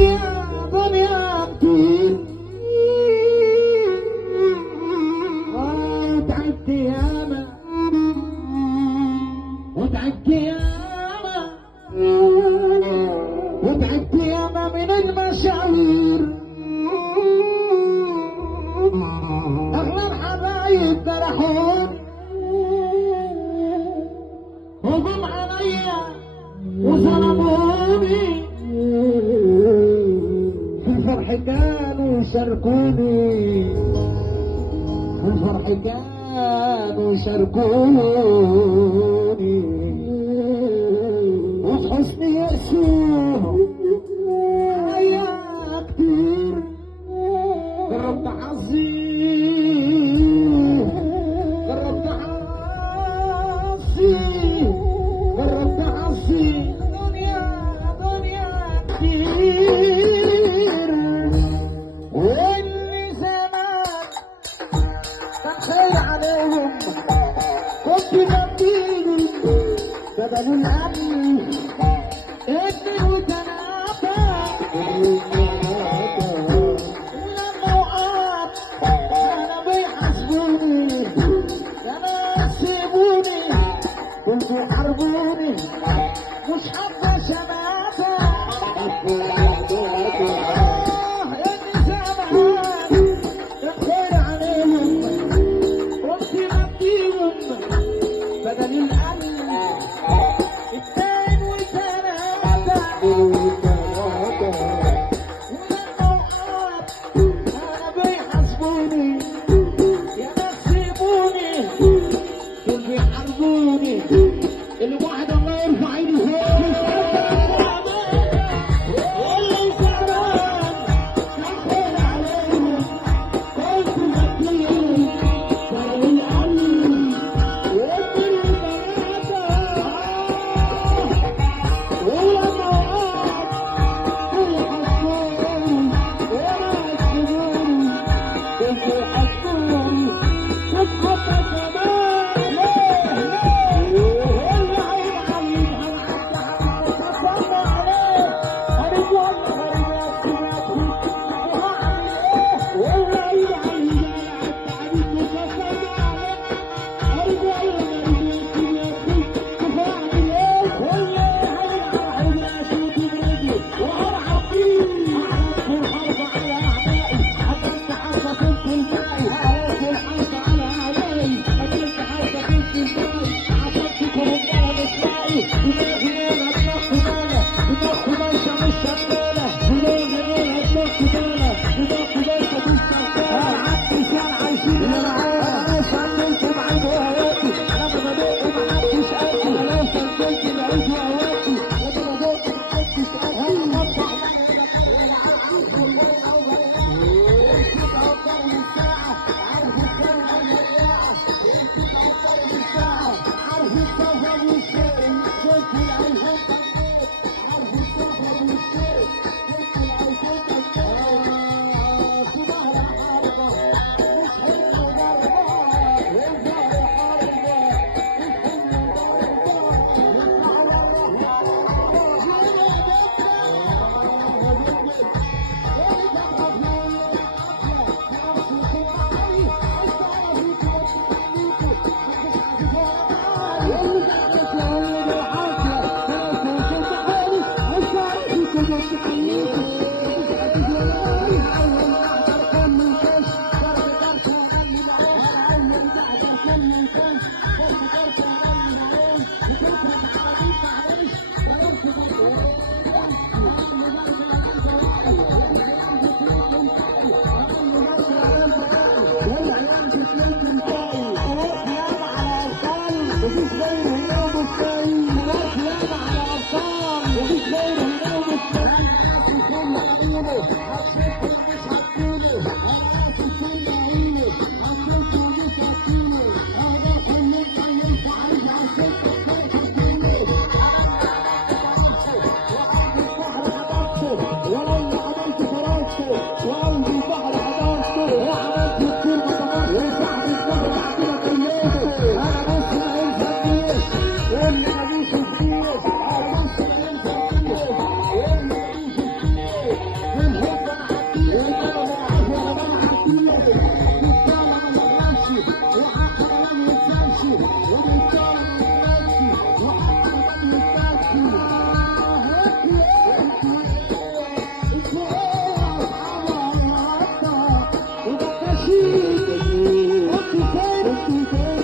دنيا كتير وتعبت ياما وتعبت ياما وتعبت ياما من المشاوير اغلى الحبايب جرحوني هجوم عليا وظلموني في الفرح كانوا يشاركوني في الفرح كانوا يشاركوني وفي حسني يأسوه عليا كتير جربت حظي جربت حظي جربت حظي دنيا كتير واللي زمان كان خير عليهم كنت بديهم بدل الأمن ابني وتنافى لما وقعت كانوا بيحاسبوني كانوا يسيبوني كنتوا يحاربوني مش حابة شماتة اللي زمان كان خير عليهم قلت بديهم بدل الأمن اتنين وتلاتة ولما وقعت كانوا بيحاسبوني يا ناس سيبوني دول بيحاربوني الواحد الله يرفع ايده كنت فين